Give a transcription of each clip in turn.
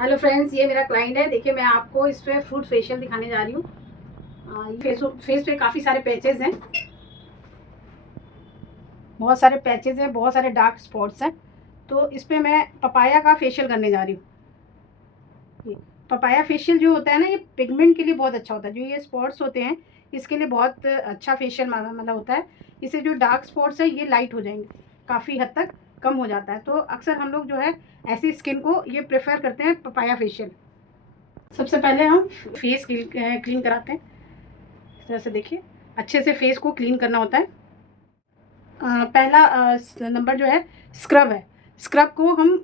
Hello friends, ये मेरा client है। देखिए, मैं आपको इस पे फ्रूट फेशियल दिखाने जा रही हूँ। फेस पे काफ़ी सारे पैचेस हैं, बहुत सारे डार्क स्पॉट्स हैं। तो इस पे मैं पपाया का फेशियल करने जा रही हूँ। ये पपाया फेशियल जो होता है ना, ये पिगमेंट के लिए बहुत अच्छा होता है। जो ये स्पॉट्स होते हैं, इसके लिए बहुत अच्छा फेशियल मतलब होता है। इससे जो डार्क स्पॉट्स है ये लाइट हो जाएंगे, काफ़ी हद तक कम हो जाता है। तो अक्सर हम लोग जो है ऐसी स्किन को ये प्रेफर करते हैं, पपाया फेशियल। सबसे पहले हम फेस क्लीन कराते हैं। इस तरह से देखिए, अच्छे से फेस को क्लीन करना होता है। पहला नंबर जो है स्क्रब है। स्क्रब को हम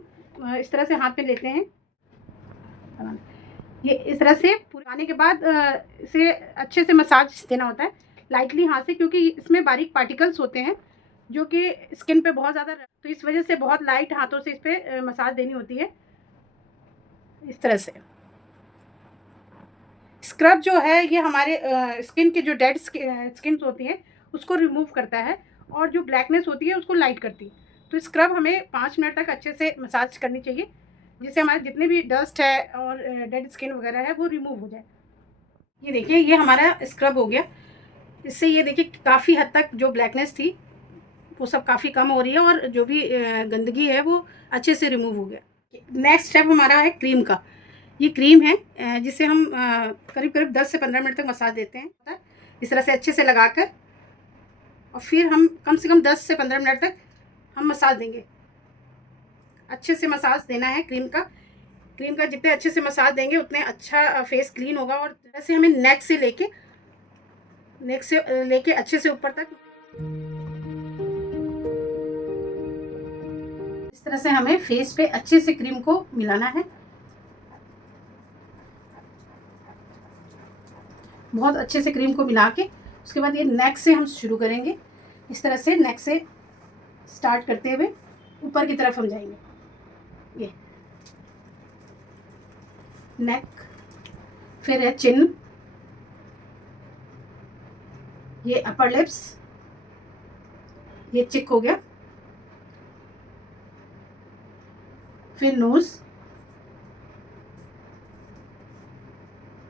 इस तरह से हाथ में लेते हैं। ये इस तरह से पुराने के बाद इसे अच्छे से मसाज देना होता है, लाइटली हाथ से, क्योंकि इसमें बारीक पार्टिकल्स होते हैं जो कि स्किन पे बहुत ज़्यादा, तो इस वजह से बहुत लाइट हाथों से इस पर मसाज देनी होती है। इस तरह से स्क्रब जो है ये हमारे स्किन की जो डेड स्किन होती है उसको रिमूव करता है, और जो ब्लैकनेस होती है उसको लाइट करती है। तो स्क्रब हमें 5 मिनट तक अच्छे से मसाज करनी चाहिए, जिससे हमारे जितने भी डस्ट है और डेड स्किन वगैरह है वो रिमूव हो जाए। ये देखिए, ये हमारा स्क्रब हो गया। इससे ये देखिए काफ़ी हद तक जो ब्लैकनेस थी वो सब काफ़ी कम हो रही है, और जो भी गंदगी है वो अच्छे से रिमूव हो गया। नेक्स्ट स्टेप हमारा है क्रीम का। ये क्रीम है जिसे हम करीब करीब 10 से 15 मिनट तक मसाज देते हैं, इस तरह से अच्छे से लगाकर। और फिर हम कम से कम 10 से 15 मिनट तक हम मसाज देंगे। अच्छे से मसाज देना है क्रीम का। क्रीम का जितने अच्छे से मसाज देंगे उतने अच्छा फेस क्लीन होगा। और जैसे हमें नेक से लेके अच्छे से ऊपर तक, इस तरह से हमें फेस पे अच्छे से क्रीम को मिलाना है। बहुत अच्छे से क्रीम को मिला के उसके बाद ये नेक से हम शुरू करेंगे। इस तरह से नेक से स्टार्ट करते हुए ऊपर की तरफ हम जाएंगे। ये नेक, फिर है चिन, ये अपर लिप्स, ये चिक हो गया, फिर नोज,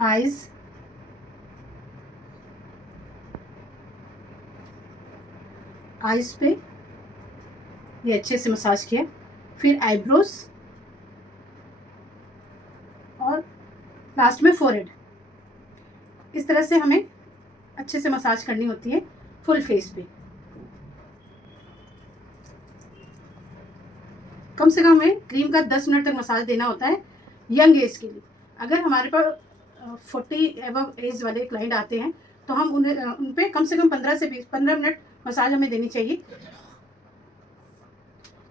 आईज, आईज पे ये अच्छे से मसाज किया, फिर आईब्रोज, और लास्ट में फोरहेड। इस तरह से हमें अच्छे से मसाज करनी होती है फुल फेस पे। कम से कम हमें क्रीम का 10 मिनट तक मसाज देना होता है यंग एज के लिए। अगर हमारे पास 40 एबव एज वाले क्लाइंट आते हैं तो हम उन पे कम से कम 15 मिनट मसाज हमें देनी चाहिए,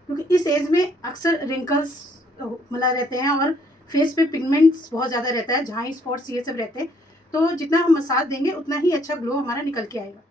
क्योंकि इस एज में अक्सर रिंकल्स मतलब रहते हैं और फेस पे पिगमेंट्स बहुत ज़्यादा रहता है, जहाँ स्पॉट्स ये सब रहते हैं। तो जितना हम मसाज देंगे उतना ही अच्छा ग्लो हमारा निकल के आएगा।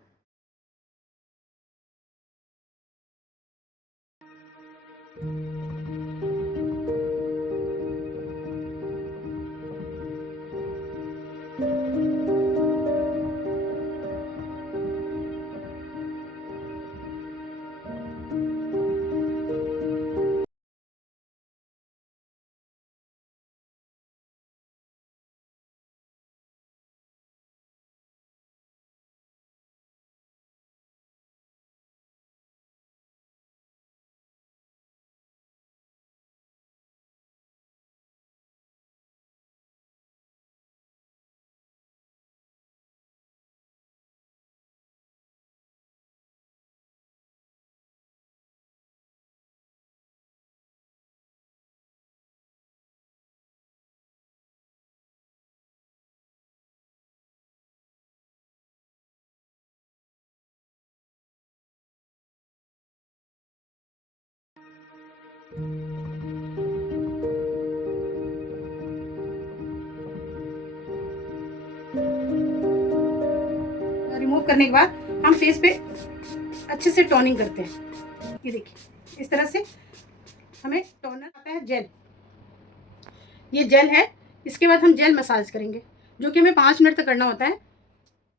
रिमूव करने के बाद हम फेस पे अच्छे से टोनिंग करते हैं। ये देखिए, इस तरह से हमें टोनर आता है, जेल। ये जेल है। इसके बाद हम जेल मसाज करेंगे, जो कि हमें 5 मिनट तक करना होता है।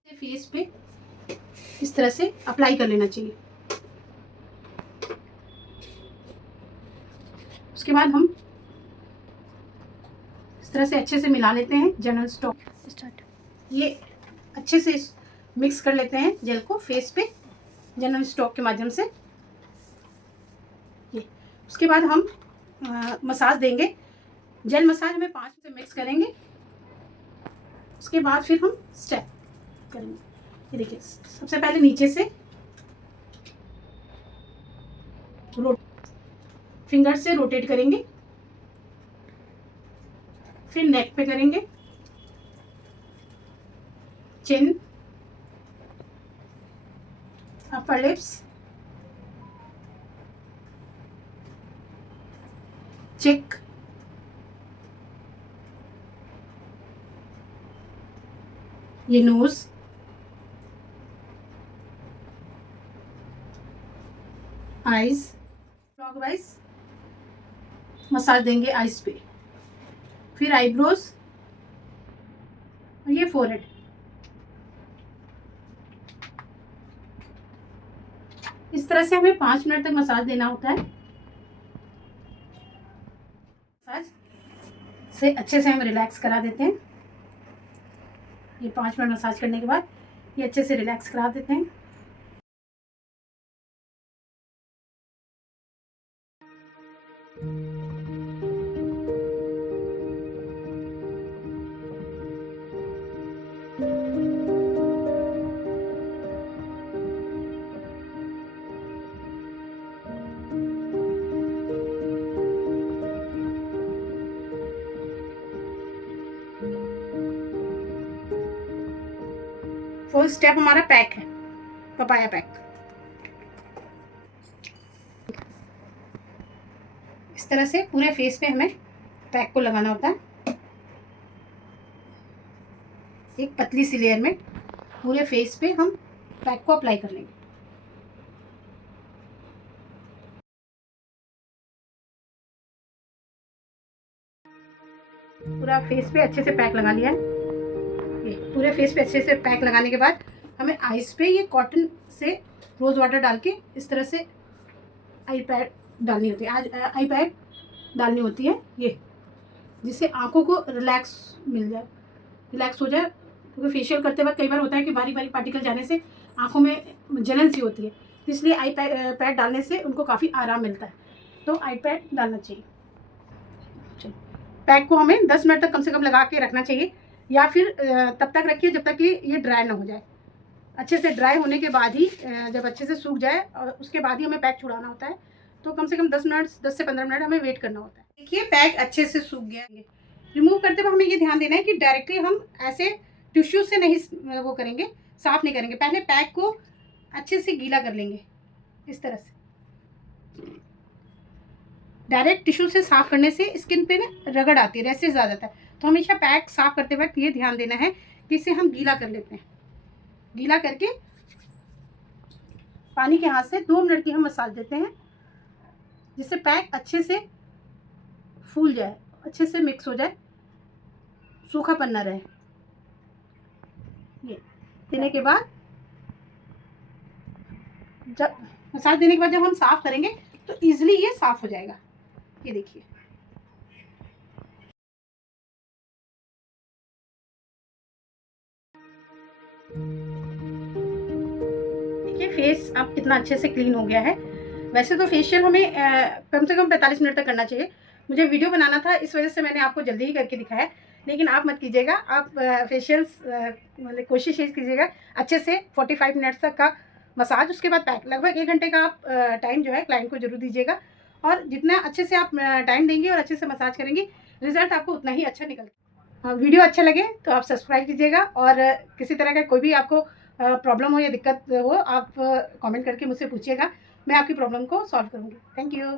फेस पे इस तरह से अप्लाई कर लेना चाहिए। उसके बाद हम इस तरह से अच्छे से मिला लेते हैं जनरल स्टॉक स्टार्ट। ये अच्छे से मिक्स कर लेते हैं जेल को फेस पे जनरल स्टॉक के माध्यम से। ये उसके बाद हम मसाज देंगे। जेल मसाज में 5 से मिक्स करेंगे। उसके बाद फिर हम स्टेप करेंगे। ये देखिए, सबसे पहले नीचे से फिंगर से रोटेट करेंगे, फिर नेक पे करेंगे, चिन, अपर लिप्स, चिक, ये नोज, आईज, क्लॉकवाइज मसाज देंगे आईज पे, फिर आईब्रोज और ये फोरहेड। इस तरह से हमें 5 मिनट तक मसाज देना होता है। मसाज से अच्छे से हम रिलैक्स करा देते हैं। ये 5 मिनट मसाज करने के बाद ये अच्छे से रिलैक्स करा देते हैं। फोर्थ स्टेप हमारा पैक है, पपाया पैक। इस तरह से पूरे फेस पे हमें पैक को लगाना होता है। एक पतली सी लेयर में पूरे फेस पे हम पैक को अप्लाई कर लेंगे। पूरा फेस पे अच्छे से पैक लगा लिया है। ये पूरे फेस पे अच्छे से पैक लगाने के बाद हमें आईज पे ये कॉटन से रोज़ वाटर डाल के इस तरह से आई पैड डालनी होती है। आज आई पैड डालनी होती है ये, जिससे आंखों को रिलैक्स मिल जाए, रिलैक्स हो जाए। क्योंकि फेशियल करते वक्त कई बार होता है कि भारी भारी पार्टिकल जाने से आंखों में जलन सी होती है, इसलिए आई पैड डालने से उनको काफ़ी आराम मिलता है। तो आई पैड डालना चाहिए। पैक को हमें 10 मिनट तक कम से कम लगा के रखना चाहिए, या फिर तब तक रखिए जब तक कि ये ड्राई ना हो जाए। अच्छे से ड्राई होने के बाद ही, जब अच्छे से सूख जाए और उसके बाद ही हमें पैक छुड़ाना होता है। तो कम से कम 10 से 15 मिनट हमें वेट करना होता है। देखिए पैक अच्छे से सूख गया। रिमूव करते हुए हमें ये ध्यान देना है कि डायरेक्टली हम ऐसे टिश्यू से नहीं वो करेंगे, साफ़ नहीं करेंगे। पहले पैक को अच्छे से गीला कर लेंगे। इस तरह से डायरेक्ट टिश्यू से साफ़ करने से स्किन पे ना रगड़ आती है, रैसेस आ जाता है। तो हमेशा पैक साफ़ करते वक्त ये ध्यान देना है कि इसे हम गीला कर लेते हैं। गीला करके पानी के हाथ से 2 मिनट की हम मसाज देते हैं, जिससे पैक अच्छे से फूल जाए, अच्छे से मिक्स हो जाए, सूखापन ना रहे। ये देने के बाद, जब मसाज देने के बाद जब हम साफ़ करेंगे तो ईजिली ये साफ़ हो जाएगा। ये देखिए, फेस अब कितना अच्छे से क्लीन हो गया है। वैसे तो फेशियल हमें कम से कम 45 मिनट तक करना चाहिए। मुझे वीडियो बनाना था, इस वजह से मैंने आपको जल्दी ही करके दिखाया। लेकिन आप मत कीजिएगा, आप फेशियल्स मतलब कोशिश ये कीजिएगा अच्छे से 45 मिनट्स तक का मसाज, उसके बाद पैक। लगभग 1 घंटे का आप टाइम जो है क्लाइंट को जरूर दीजिएगा। और जितना अच्छे से आप टाइम देंगे और अच्छे से मसाज करेंगे, रिजल्ट आपको उतना ही अच्छा निकलेगा। वीडियो अच्छा लगे तो आप सब्सक्राइब कीजिएगा, और किसी तरह का कोई भी आपको प्रॉब्लम हो या दिक्कत हो, आप कमेंट करके मुझसे पूछिएगा। मैं आपकी प्रॉब्लम को सॉल्व करूँगी। Thank you.